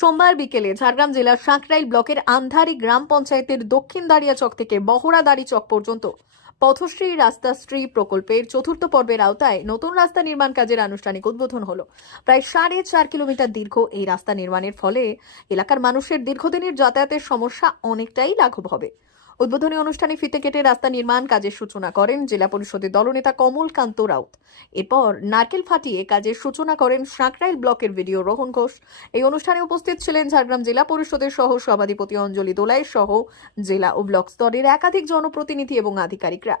সোমবার বিকেলে ঝাড়গ্রাম জেলার সাঁকরাইল ব্লকের আন্ধারি গ্রাম পঞ্চায়েতের দক্ষিণ দাঁড়িয়াচক থেকে বহরাদারি চক পর্যন্ত পথশ্রী রাস্তাশ্রী প্রকল্পের চতুর্থ পর্বের আওতায় নতুন রাস্তা নির্মাণ কাজের আনুষ্ঠানিক উদ্বোধন হলো। প্রায় 4.5 কিলোমিটার দীর্ঘ এই রাস্তা নির্মাণের ফলে এলাকার মানুষের দীর্ঘদিনের যাতায়াতের সমস্যা অনেকটাই লাঘব হবে। উদ্বোধনী অনুষ্ঠানে ফিতে কেটে রাস্তা নির্মাণ কাজের সূচনা করেন জেলা পরিষদের দলনেতা কমলকান্ত রাউত। এরপর নারকেল ফাটিয়ে কাজের সূচনা করেন সাঁকরাইল ব্লকের ভিডিও রোহন ঘোষ। এই অনুষ্ঠানে উপস্থিত ছিলেন ঝাড়গ্রাম জেলা পরিষদের সহ সভাধিপতি অঞ্জলি দোলাই সহ জেলা ও ব্লক স্তরের একাধিক জনপ্রতিনিধি এবং আধিকারিকরা।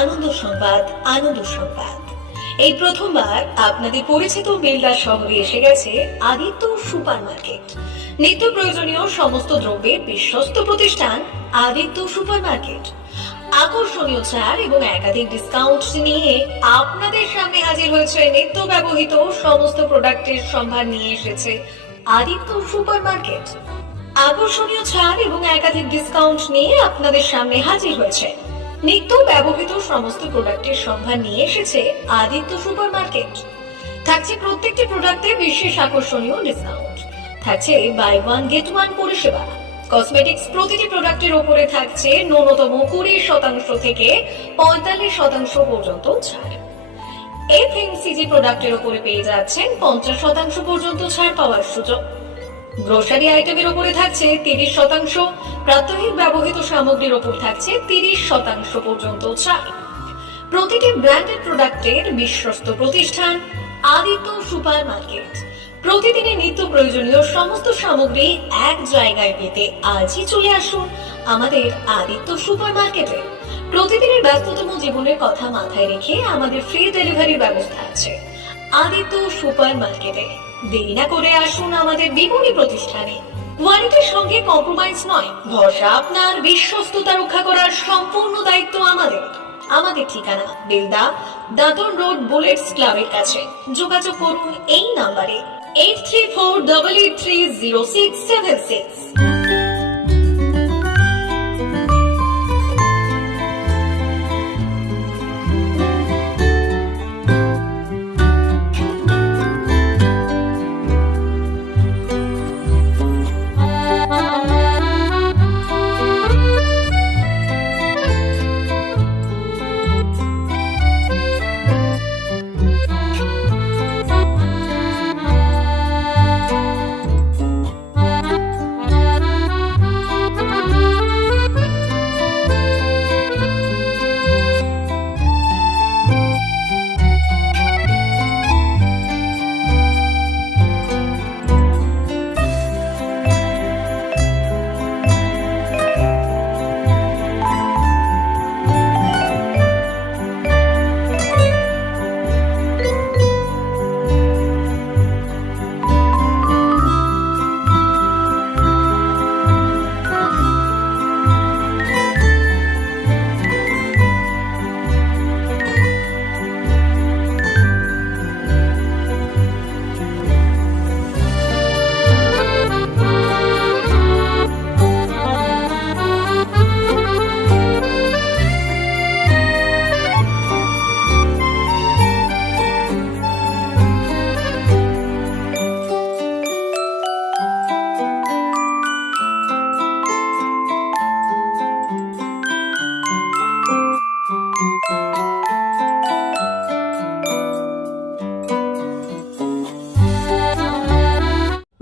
আনন্দ সংবাদ, আনন্দ সংবাদ। এই প্রথমবার আপনাদের পরিচিত বেলদা শহরে এসে গেছে আদিত্য সুপার মার্কেট। নিত্য প্রয়োজনীয় সমস্ত দ্রব্যের বিশ্বস্ত প্রতিষ্ঠান আদিত্য সুপার মার্কেট। আকর্ষণীয় ছাড় এবং একাধিক ডিসকাউন্ট নিয়ে আপনাদের সামনে হাজির হয়েছে। নিত্য ব্যবহৃত সমস্ত প্রোডাক্টের সম্ভার নিয়ে এসেছে আদিত্য সুপার মার্কেট। আকর্ষণীয় ছাড় এবং একাধিক ডিসকাউন্ট নিয়ে আপনাদের সামনে হাজির হয়েছে। নিত্য ব্যবহৃত সমস্ত প্রোডাক্টের সম্ভার নিয়ে এসেছে আদিত্য সুপার মার্কেট। থাকছে প্রত্যেকটি প্রোডাক্টে বিশেষ আকর্ষণীয় ডিসকাউন্ট। থাকছে বাই ওয়ান গেট ওয়ান পরিষেবা। কসমেটিক্স প্রতিটি প্রোডাক্টের উপরে থাকছে ন্যূনতম 20% থেকে 45% পর্যন্ত ছাড়। এফএমসিজি প্রোডাক্টের উপরে পেয়ে যাচ্ছেন 50% পর্যন্ত ছাড় পাওয়ার সুযোগ। গ্রোসারি আইটেমের উপরে থাকছে 30%, প্রাত্যহিক ব্যবহৃত সামগ্রীর উপর থাকছে 30% পর্যন্ত ছাড়। প্রতিটি ব্র্যান্ডেড প্রোডাক্টের বিশ্বস্ত প্রতিষ্ঠান আদিত্য সুপার মার্কেট। প্রতিদিনের নিত্য প্রয়োজনীয় সমস্ত সামগ্রী এক জায়গায় পেতে আজই চলে আসুন আমাদের আদিত্য সুপার মার্কেটে। প্রতিদিনের ব্যস্ততম জীবনের কথা মাথায় রেখে আমাদের ফ্রি ডেলিভারির ব্যবস্থা আছে আদিত্য সুপার মার্কেটে। দেরি না করে আসুন আমাদের বিপণী প্রতিষ্ঠানে। কোয়ালিটির সঙ্গে কম্প্রোমাইজ নয়, ভরসা আপনার, বিশ্বস্ততা রক্ষা করার সম্পূর্ণ দায়িত্ব আমাদের। আমাদের ঠিকানা বেলদা, দাদন রোড, বুলেটস ক্লাবের কাছে। যোগাযোগ করুন এই নাম্বারে 8348830676।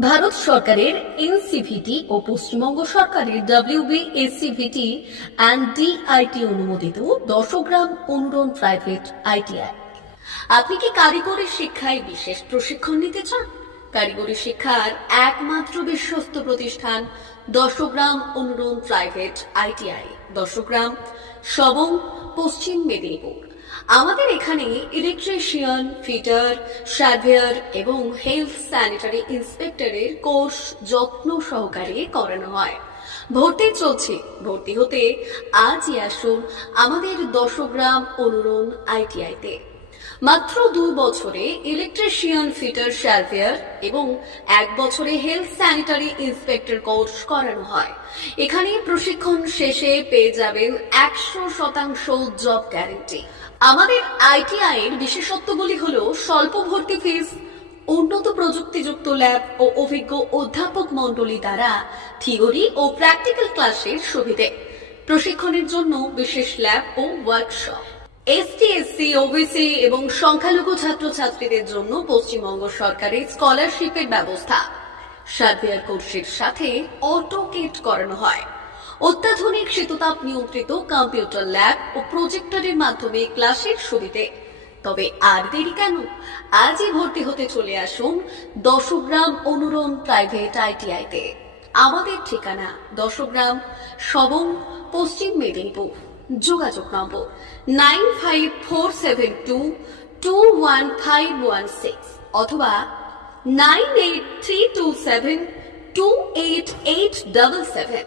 ভারত সরকারের এনসিভিটি ও পশ্চিমবঙ্গ সরকারের WBSCVT অ্যান্ড DIT অনুমোদিত 10 গ্রাম অনুরণ প্রাইভেট ITI। আপনি কি কারিগরি শিক্ষায় বিশেষ প্রশিক্ষণ নিতে চান? কারিগরি শিক্ষার একমাত্র বিশ্বস্ত প্রতিষ্ঠান 10 গ্রাম অনুরণ প্রাইভেট ITI, 10 গ্রাম, সবং, পশ্চিম মেদিনীপুর। আমাদের এখানে ইলেকট্রিশিয়ান, ফিটার, সার্ভেয়ার এবং হেলথ স্যানিটারি ইন্সপেক্টরের কোর্স যত্ন সহকারে করানো হয়। ভর্তি চলছে, ভর্তি হতে আজই আসুন আমাদের দশগ্রাম অনুরণ আইটিআইতে। মাত্র 2 বছরে ইলেকট্রিশিয়ান, ফিটার, সার্ভেয়ার এবং 1 বছরে হেলথ স্যানিটারি ইন্সপেক্টর কোর্স করানো হয়। এখানে প্রশিক্ষণ শেষে পেয়ে যাবেন 100% জব গ্যারান্টি। আমাদের আইটিআই এর বিশেষত্বগুলি হলো স্বল্প ভর্তি ফিস, উন্নত প্রযুক্তিযুক্ত ল্যাব ও অভিজ্ঞ অধ্যাপক মণ্ডলী দ্বারা থিওরি ও প্র্যাকটিক্যাল ক্লাসের সুবিধে, প্রশিক্ষণের জন্য বিশেষ ল্যাব ও ওয়ার্কশপ, এসটি, এসসি, ওবিসি এবং সংখ্যালঘু ছাত্রছাত্রীদের জন্য পশ্চিমবঙ্গ সরকারের স্কলারশিপের ব্যবস্থা। সার্ভেয়ার কোর্সের সাথে অটোকেট করানো হয়। অত্যাধুনিক শীততাপ নিয়ন্ত্রিত কম্পিউটার ল্যাব ও প্রজেক্টরের মাধ্যমে ক্লাসের সুবিধে। তবে আর দেরি কেন, আজই ভর্তি হতে চলে আসুন দশগ্রাম অনুরণ প্রাইভেট আইটিআইতে। আমাদের ঠিকানা দশগ্রাম, সবং, পশ্চিম মেদিনীপুর। যোগাযোগ নম্বর 9547221516 অথবা 9832728877।